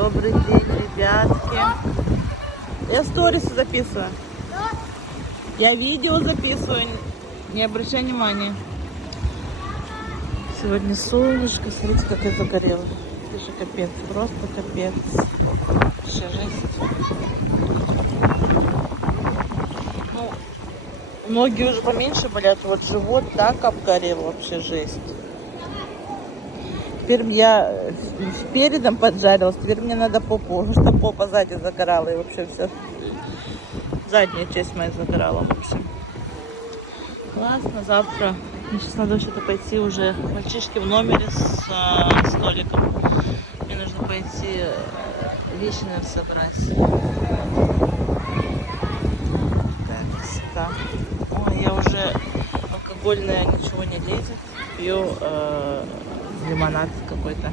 Добрый день, ребятки. Я сторисы записываю. Я видео записываю. Не обращай внимания. Сегодня солнышко. Смотрите, как я загорела. Это же капец. Просто капец. Вообще жесть. Ну, ноги уже поменьше болят. Вот живот так обгорел. Вообще жесть. Теперь я передом поджарилась, теперь мне надо попу, чтобы попа сзади загорала, и вообще все. Задняя часть моя загорала, в общем. Классно, завтра. Мне сейчас надо что-то пойти уже. Мальчишки в номере с столиком. Мне нужно пойти вещи, наверное, собрать. Так, ой, я уже алкогольное, ничего не лезет. Пью лимонад какой-то.